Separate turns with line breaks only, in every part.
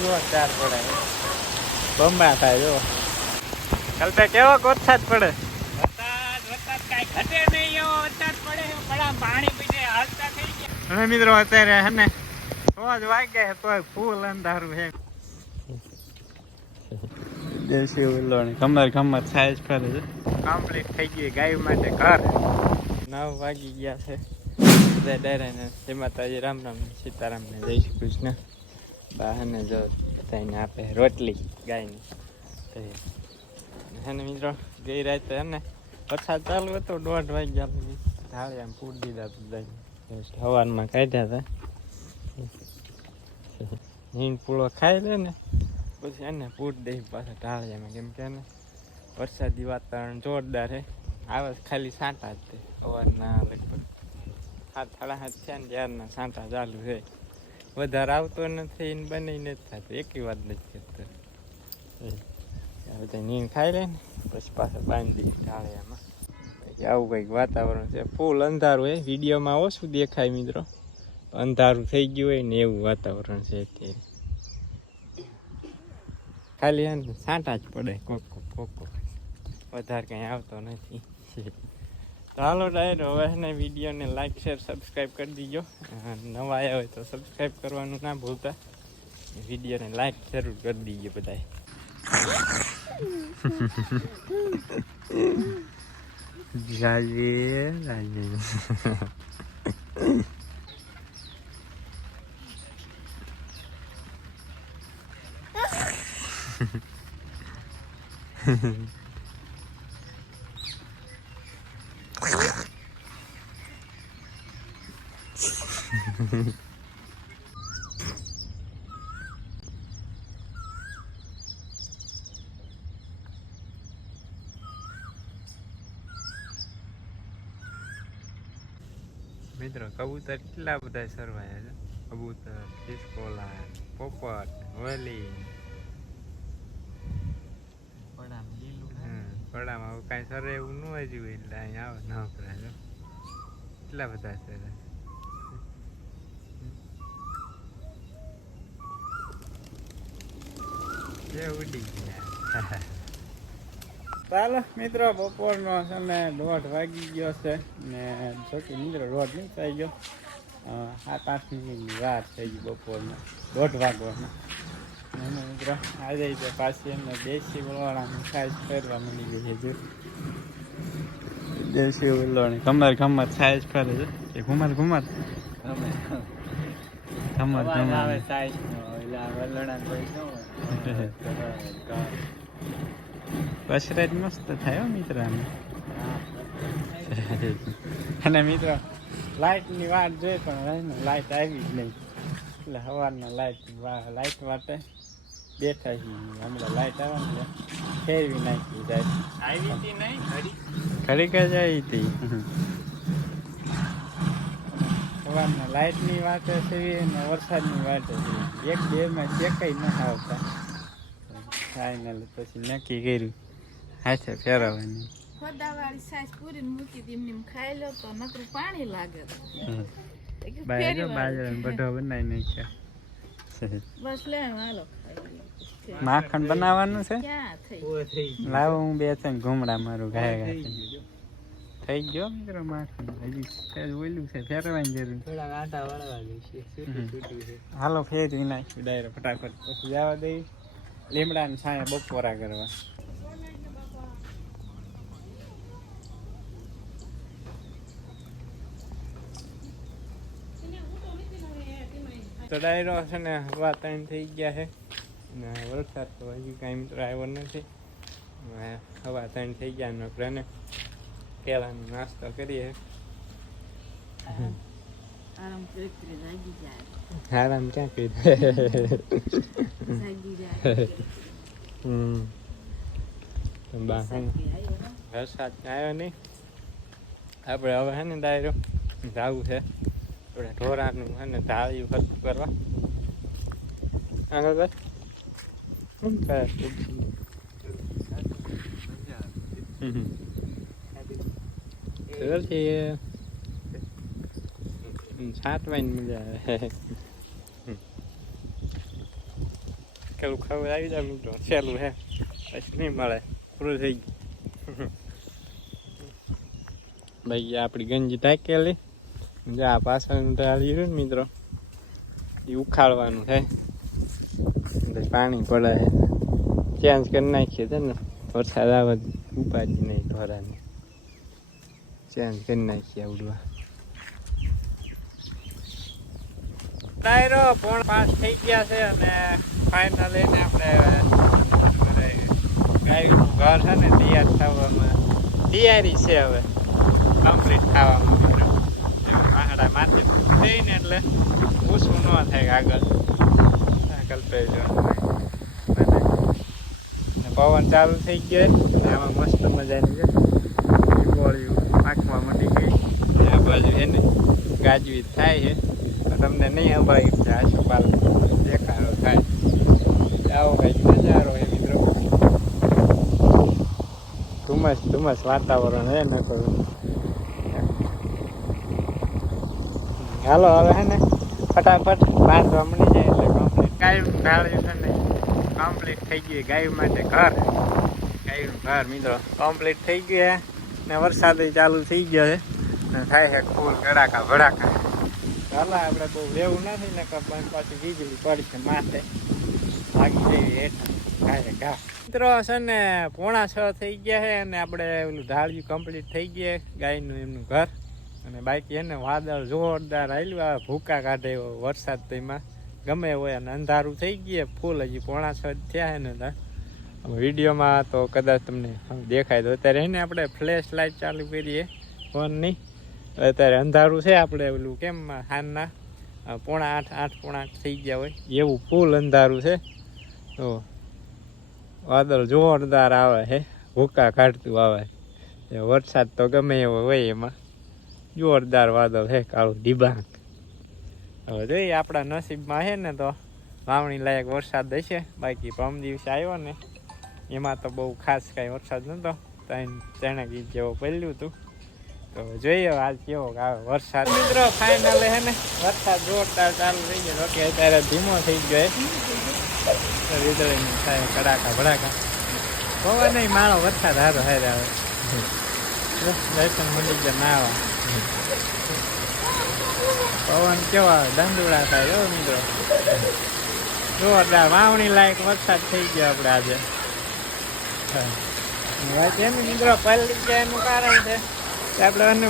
જોરદાર પડે? બંબા થાય જો. કલ્પે કેવો વરસાદ પડે?
વરસાદ વરસાદ કાંઈ ઘટે નહીં એવો વરસાદ પડે છે. પણ આમ પાણી હાલતા થઈ ગયા.
હવે મિત્રો અત્યારે હે ને રોજ વાગ્યા તો ફૂલ અંધારું છે દેશી ઉલ્લોણી કમર કમર સાઈઝ ફરે છે કમ્પ્લીટ થઈ ગઈ ગાય માટે ઘર. નવ વાગી ગયા છે. જય માતાજી રામ રામ સીતારામ ને જય શ્રી કૃષ્ણ. બહાને જો થઈને આપે રોટલી ગાયની. હે ને મિત્રો, ગઈ રાતે હે ને વરસાદ ચાલુ હતો, દોઢ વાગ્યા પછી ઢાળી આમ પૂર દીધા બધા સવારમાં કાઢ્યા હતા. હિંગ પૂળો ખાઈ લે ને, પછી એને પૂર દઈ પાછા ઢાળિયામાં. કેમ કે ને વરસાદી વાતાવરણ જોરદાર હે. આવે ખાલી સાંટા જ તે. સવારના લગભગ સાત સાડા સાત થયા ને ત્યારના સાંટા ચાલુ છે વધારે આવતો નથી ને બની નથી થતું. એકી વાત નથી કરતો. બધા નીંદ ખાઈ લે ને પછી પાછા બાંધી ઢાળિયામાં આવું કંઈક વાતાવરણ છે. ફૂલ અંધારું હોય વિડીયોમાં ઓછું દેખાય મિત્રો? અંધારું થઈ ગયું હોય ને એવું વાતાવરણ છે અત્યારે. ખાલી છાંટા સાંટા જ પડે. કોક કોક કોક. વધારે કંઈ આવતો નથી. હાલો ડાયર હવે એને વિડીયોને લાઈક શેર સબસ્ક્રાઈબ કરી દીજો. નવા આવ્યા હોય તો સબસ્ક્રાઈબ કરવાનું ના ભૂલતા. વિડીયોને લાઈક જરૂર કરી દીજો બધાએ રાજે રાજે મિત્રો કબૂતર કેટલા બધા સરવાયા છે? કબૂતર ખિસકોલા પોપટ વલી. પડામાં કાંઈ સરે એવું ન હોય એટલે અહીંયા આવે ના જો. કેટલા બધા સરે જે ઉડી ગયા ચાલો મિત્રો બપોરનો છે દોઢ વાગી ગયો છે ને જોકે મિત્રો દોઢ નહીં થઈ ગયો. સાત આઠ મિનિટની વાર થઈ ગઈ બપોરનો દોઢ વાગવાનો. અને મિત્રો આજે તો પાછી એમને દેશી વલોણાની સાઈઝ ફેરવા મળી ગઈ છે દેશી વલોણી કમર કમર સાઈઝ ફરે છે. કે ઘુમર ઘુમર કમર કમર કસરત મસ્ત થાય હો. મિત્ર અને મિત્ર લાઇટની વાત જોઈ પણ લાઇટ આવી જ નહીં. એટલે સવારના લાઇટ લાઇટ માટે બેઠા છીએ હમણાં લાઇટ આવે ને ફેરવી નાખી જાય.
આવી હતી નહીં ઘડી.
ઘડી કે જાય હતી. સવારના લાઇટની વાતે છે અને વરસાદની વાતે છે. એક બેમાં ચેકઈ ન આવતા. ફાઇનલ પછી નક્કી કર્યું. હાથે ફેરવવાની.
ખોદાવાળી સાઈઝ પૂરીને મૂકી હતી એમને એમ ખાઈ લો તો નકરું પાણી લાગે.
બાજરો બાજરો બધો બનાવી નાખ્યો. માખણ બનાવવાનું છે? લાવો હું બે ત્રણ ઘૂમડા મારું ગાય ગાય થઈ ગયો મિત્રો માખણ હજી સહેજ ઓયલું છે ફેરવાની જરૂર
થોડા આટા વળવા દઈશું
હમ.
છૂટું છે
હાલો ફેરવી નાખ્યું ડાયરો ફટાફટ પછી જવા દઈ લીમડાને છાંય બપોરા કરવા તો ડાયરો છે ને હવા ત્રણ થઈ ગયા છે ને વરસાદ તો હજી કાંઈ મિત્રો આવ્યો નથી હવા ત્રણ થઈ ગયા નોકરા ને પહેલાનો નાસ્તો કરીએ
આરામ કરી જાગી જાય
આરામ ક્યાં કરી
જાગી જાય
હમ બા. વરસાદ આવ્યો નહીં આપણે હવે હે ને ડાયરો જવું છે આપણે ઢોરાનું હે ને ધાળિયું ખર્ચ કરવા આગળ શું કરે હમ. સરસી છાંટવાની મજા આવે ટાકેલું ખાવું આવી જાય મિત્રો સહેલું હે પછી નહીં મળે પૂરું થઈ ગયું ભાઈ આપણી ગંજી ટાકેલી જો આ પાછળનું ટાળી રહ્યું ને મિત્રો એ ઉખાડવાનું છે પાણી પડે ચેન્જ કરી નાખીએ છે ને વરસાદ આવે ઉપાડી નહીં ઢોરાની ચેન્જ કરી નાખીએ પાસ થઈ ગયા છે અને ફાઇનલ એને આપણે ઘર છે ને તૈયાર થવામાં તૈયારી છે હવે. કમ્પ્લીટ થવામાં આંગળા એટલે પૂછવું ન થાય આગળ. આગળ પવન ચાલુ થઈ ગયો આમાં મસ્ત મજાની છે. આંખમાં મટી ગઈ. ને આ બાજુ એને ગાજવી થાય છે. તમને નહીં અભાઈ કે આશુપાલ દેખાડો થાય. આવો કંઈક નજારો એ મિત્રો. ધુમ્મસ ધુમ્મસ વાતાવરણ હે ને કોઈ હાલો, હવે હે ને ફટાફટ બાંધવા મળી જાય એટલે કમ્પ્લીટ ગાયું ઢાળ્યું છે ને કમ્પ્લીટ થઈ ગયું ગાયું માટે ઘર. ગાયું ઘર, મિત્રો. કમ્પ્લીટ થઈ ગયું ને વરસાદ ચાલુ થઈ ગયો છે. ને થાય છે ફૂલ ગડાકા ભડાકા. ચાલો, આપણે બહુ લેવું નથી ને પાછી વીજળી પડી છે માથે. ભાગી જઈએ હેઠળ. ઘાએ ઘા મિત્રો, છે ને, પોણા છ થઈ ગયા છે અને આપણે ઓલું ધાળિયું કમ્પ્લીટ થઈ ગયા ગાયનું એમનું ઘર. અને બાકી એને વાદળ જોરદાર આવેલું આ ભૂકા કાઢે વરસાદ તેમાં ગમે હોય અને અંધારું થઈ ગયા ફૂલ હજી પોણા છ થયા છે ને ત્યાં વિડીયોમાં તો કદાચ તમને દેખાય તો અત્યારે એને આપણે ફ્લેશ લાઇટ ચાલુ કરીએ. ફોનની અત્યારે અંધારું છે આપણે ઓલું કેમ હાનના? પોણા આઠ આઠ પોણા આઠ થઈ ગયા હોય. એવું ફૂલ અંધારું છે. તો વાદળ જોરદાર આવે છે ભૂકા કાઢતું આવે. વરસાદ તો ગમે એવો હોય એમાં. જોરદાર વાદળ છે કાળું ડિબાંગ. હવે જોઈએ આપણા નસીબમાં છે ને તો વાવણી લાયક વરસાદ હશે. બાકી પમ દિવસે આવ્યો ને. એમાં તો બહુ ખાસ કાંઈ વરસાદ નહોતો. ત્રણ ત્રણ ગીત જેવો પડ્યું હતું. તો જોઈએ આજ કેવો આવે વરસાદ. મિત્રો ફાઇનલ હે ને, વરસાદ જોરદાર ચાલુ થઈ ગયો. ઓકે અત્યારે ધીમો થઈ ગયો વીજળીની થાય કડાકા ભડાકા. પવન નહીં મારો વરસાદ હારો હારે આવે. દર્શન મંદિર ગયા ના આવે. પવન કેવો આવે? દંડુડા થાય મિત્રો. જોરદાર વાવણી લાયક વરસાદ થઈ ગયો આપણે આજે. એમ મિત્રો પલળી ગયા એનું કારણ છે. આપણે એને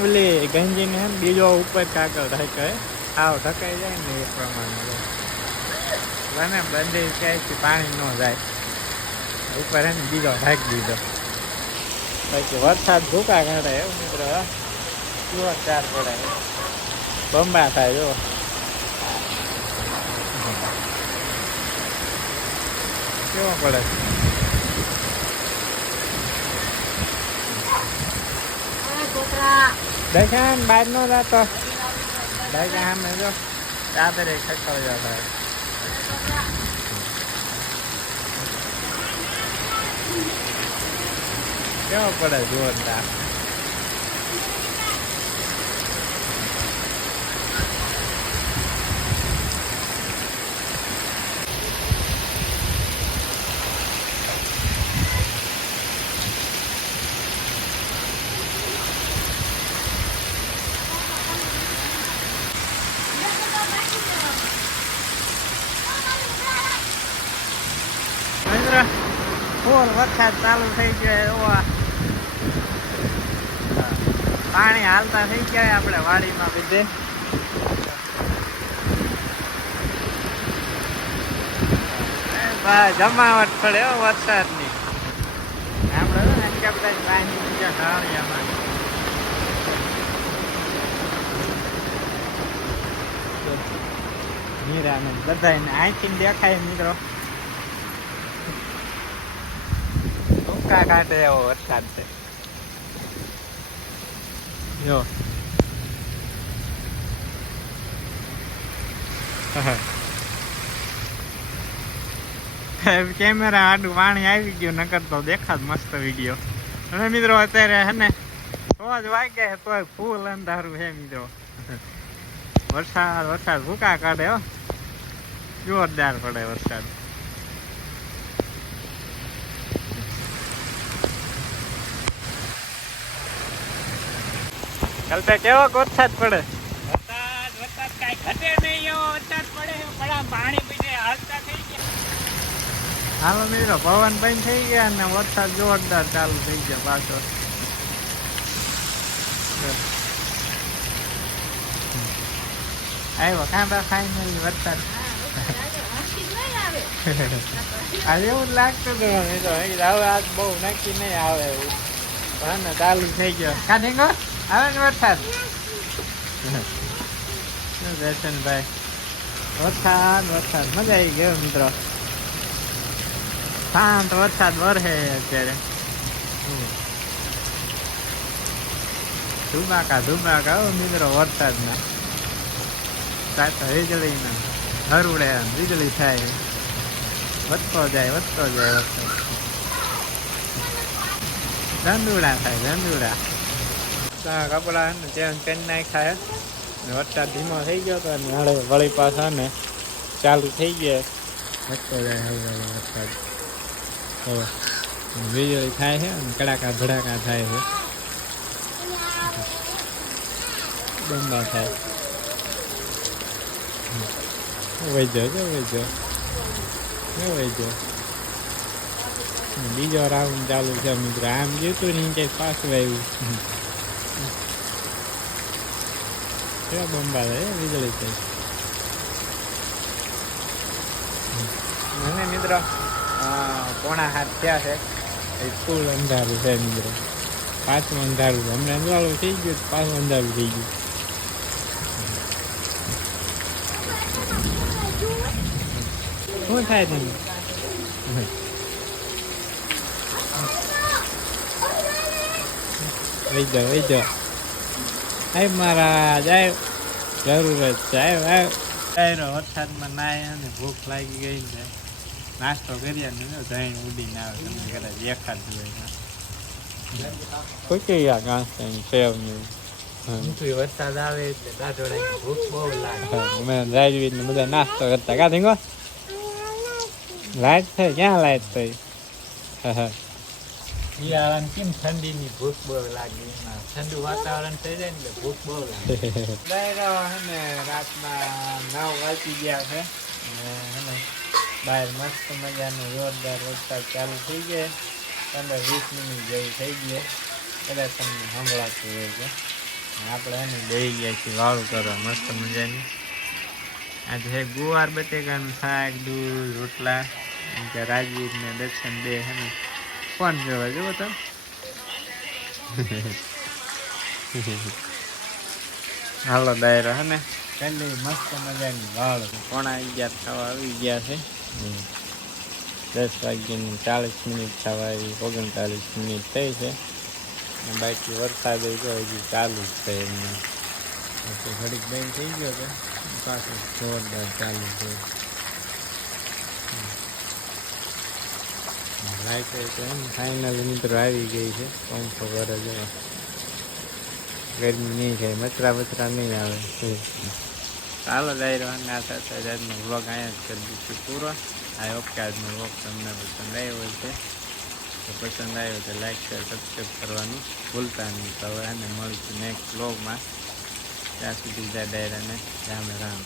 ગંજીને હે બીજો ઉપર કાગળ ઢકે. આવ ઢકાઈ જાય ને એ પ્રમાણે. બને બંધ ક્યાંયથી પાણી ન જાય. ઉપર એને બીજો ઢાંકી દીધો. પછી વરસાદ ભૂકા કાઢે એવું મિત્રો હા. જોરદાર પડે બંબા થાય જો કેવો પડે? દર્શન બહાર નો જતો દર્શન સામે જો ચાદરે ખખડ જતો કેવો પડે જોરદાર મિત્ર ફૂલ વરસાદ ચાલુ થઈ ગયો એવો પાણી હાલતા થઈ ગયા આપણે વાડીમાં એ જમાવટ પડે એવો વરસાદની. આપણે કે બધા બાંધી બીજા ઢાળિયામાં. બધાને અહીંથી દેખાય મિત્રો. ટૂંકા કાઢે એવો વરસાદ છે જો કેમેરા આડું પાણી આવી ગયું નકર તો દેખાત મસ્ત વીડિયો અને મિત્રો અત્યારે હે ને રોજ જ તો ફૂલ અંધારું હે મિત્રો વરસાદ વરસાદ ભૂકા કાઢે હો જોરદાર પડે વરસાદ કલ્પે કેવો વરસાદ પડે?
વરસાદ વરસાદ કાંઈ ઘટે નહીં એવો વરસાદ પડે પડા પાણી પીને હાલતા થઈ ગયા.
હાલો મિત્રો પવન બંધ થઈ ગયા અને વરસાદ જોરદાર ચાલુ થઈ ગયો પાછો. આવ્યો કાંબા ફાઈનલી વરસાદ. આજે એવું જ લાગતું હતું હવે આજ બહુ નક્કી નહીં આવે એવું. ચાલુ થઈ ગયો. કાઢી ઢીંગો આવે ને વરસાદ દર્શનભાઈ વરસાદ વરસાદ મજા આવી ગયો મિત્રો. શાંત વરસાદ વરસે અત્યારે. ધુમાકા ધુમાકા મિત્રો વરસાદના. સાથે વીજળીના હરુડે વીજળી થાય. વધતો જાય વધતો જાય વરસાદ. ધંધુડા થાય, ધંધુડા. કપડા ને ચેન્જ કરી નાખ્યા ને વરસાદ ધીમો થઈ ગયો તો ને હવે વળી પાછા ને ચાલુ થઈ ગયા. વધતો જાય હવે વરસાદ. હવે વીજળી થાય છે અને કડાકા ભડાકા થાય છે. બંબા થાય. વૈજો જો વૈજો જો વૈજો બીજો રાઉન્ડ ચાલુ છે મિત્ર. આમ જોતું નહીં ક્યાંક પાછું આવ્યું. કેવા બંબા થાય વીજળી થઈ મને મિત્રો પોણા હાથ થયા છે એ ફૂલ અંધારું છે મિત્રો પાછું અંધારું છે હમણાં અંધારું થઈ ગયું પાછું અંધારું થઈ ગયું શું થાય તને વહી જાઓ વહી જાઓ આય મારા જાય જરૂર જ છે. આય આય. આયરો વરસાદમાં નાય અને ભૂખ લાગી ગઈ ને. નાસ્તો કર્યા ને દહીં ઉડીને આવે તમને કદાચ દેખાતું હોય કોઈ કે આ ઘાસ અહીં સેવ ને
વરસાદ આવે એટલે ભૂખ બહુ લાગે.
અમે ને બધા નાસ્તો કરતા. કા ગો લાઈટ થઈ? ક્યાં લાઈટ થઈ?
શિયાળાની કેમ ઠંડીની ભૂખ બહુ લાગી? ઠંડુ વાતાવરણ થઈ જાય ને ભૂખ બહુ લાગે.
ડાયરો ને રાતના નવ વાગી ગયા છે. અને બહાર મસ્ત મજાનો જોરદાર વરસાદ ચાલુ થઈ ગયો. પંદર વીસ મિનિટ જેવું થઈ ગયું. કદાચ તમને સંભળાતું હોય છે આપણે એને બેસી ગયા છીએ વાળું કરવા મસ્ત મજાની. આજે ગુવાર બટેકાનું શાક દૂધ રોટલા. રાજવીર ને દર્શન બે હે ને ફોન જોવા જુઓ તો હાલો ડાયરો હે ને? ઠંડી મસ્ત મજાની વાળ પોણા અગિયાર થવા આવી ગયા છે. દસ વાગ્યાની ચાલીસ મિનિટ થવા આવી ઓગણચાલીસ મિનિટ થઈ છે. બાકી વરસાદ તો હજી ચાલુ જ છે એમને. ઘડીક બેન થઈ ગયો છે. પાછું જોરદાર ચાલુ છે. લાઈટ તો એમ ફાઇનલ મિત્રો આવી ગઈ છે. પંખો કરે જવા ગરમી નહીં થાય મચરા બચરા નહીં આવે. ચાલો જઈ આ સાથે જ આજનો વ્લોગ અહીંયા જ કરી દઈશું પૂરો. આ ઓકે આજનો વ્લોગ તમને પસંદ આવ્યો છે તો પસંદ આવ્યો તો લાઈક શેર સબસ્ક્રાઈબ કરવાનું ભૂલતા નહીં. તો હવે એને મળીશું નેક્સ્ટ વ્લોગમાં ત્યાં સુધી જાય ડાયરાને રામે, રામ.